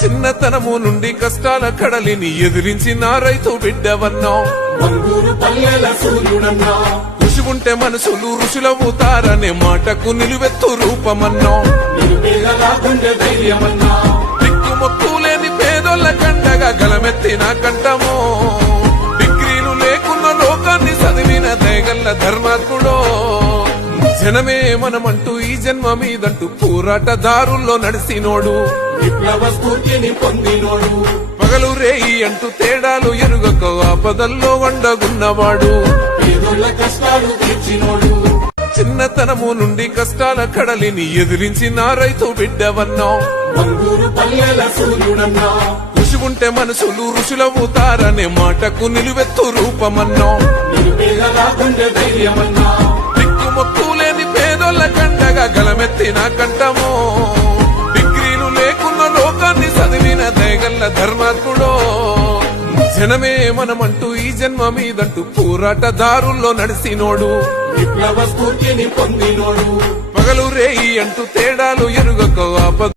చిన్నతనము నుండి కష్టాల కడలిని ఎదిరించిన రైతు బిడ్డవన్నావు. మంగూరు పల్లెల సూర్యుడన్నా, కృషి ఉంటే మనుషులు ఋషులవుతారనే మాటకు నిలువెత్తు రూపమన్నావు. నిరుపేదల గుండె ధైర్యమన్నా, దిక్కుమొక్కు లేని పేదోళ్ళ కండగా గలమెత్తిన కంఠమో. డిగ్రీలు లేకున్న లోకాన్ని చదివిన దయగల్ల ధర్మాత్ముడో. జనమే మనమంటూ ఈ జన్మ మీదంటూ పోరాటదారుల్లో నడిసినోడు. విప్లవ స్ఫూర్తిని పొందినోడు, పగలు రేయి అంటూ తేడాలు ఎరుగక ఆపదల్లో వండగున్నవాడు. పేదోళ్ళ కష్టాలు తీర్చినోడు, చిన్నతనము నుండి కష్టాల కడలిని ఎదిరించిన రైతు బిడ్డవన్నావు. మంగూరు పల్లెల సూర్యుడన్నా, కృషి ఉంటే మనుషులు ఋషులవుతారనే మాటకు నిలువెత్తు రూపమన్నావు. నిరుపేదల గుండె ధైర్యమన్నా, దిక్కుమొక్కు లేని పేదోళ్ళ కండగా గలమెత్తిన కంఠమో. డిగ్రీలు లేకున్న లోకాన్ని చదివిన దయగల్ల ధర్మాత్ముడో. జనమే మనమంటూ ఈ జన్మ మీదంటూ పోరాటదారుల్లో నడిసినోడు. విప్లవ స్ఫూర్తిని పొందినోడు, పగలు రేయి అంటూ తేడాలు ఎరుగక ఆపద